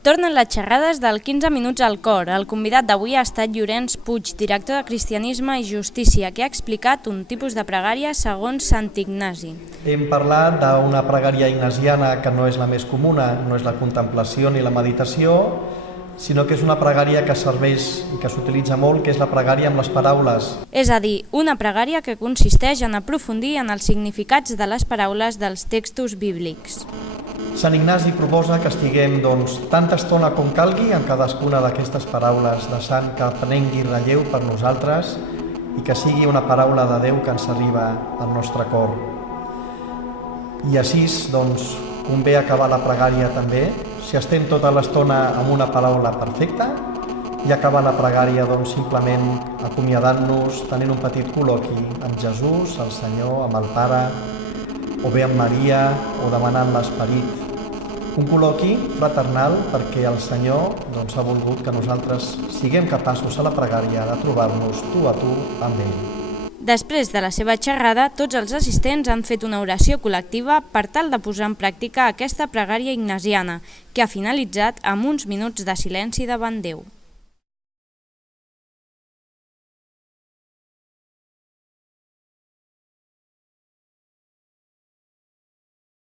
Tornen les xerrades del 15 minuts al cor. El convidat d'avui ha estat Llorenç Puig, director de Cristianisme i Justícia, que ha explicat un tipus de pregària segons Sant Ignasi. Hem parlat d'una pregària ignasiana que no és la més comuna, no és la contemplació ni la meditació, sinó que és una pregària que serveix i que s'utilitza molt, que és la pregària amb les paraules. És a dir, una pregària que consisteix en aprofundir en els significats de les paraules dels textos bíblics. Sant Ignasi proposa que estiguem tanta estona com calgui en cadascuna d'aquestes paraules de sant que prengui relleu per nosaltres i que sigui una paraula de Déu que ens arriba al nostre cor. I així, convé acabar la pregària també, si estem tota l'estona amb una paraula perfecta, i acabar la pregària simplement acomiadant-nos, tenint un petit col·loqui amb Jesús, el Senyor, amb el Pare, o bé amb Maria, o demanant l'Esperit. Un col·loqui fraternal perquè el Senyor ha volgut que nosaltres siguem capaços a la pregària de trobar-nos tu a tu amb ell. Després de la seva xerrada, tots els assistents han fet una oració col·lectiva per tal de posar en pràctica aquesta pregària ignasiana, que ha finalitzat amb uns minuts de silenci davant Déu.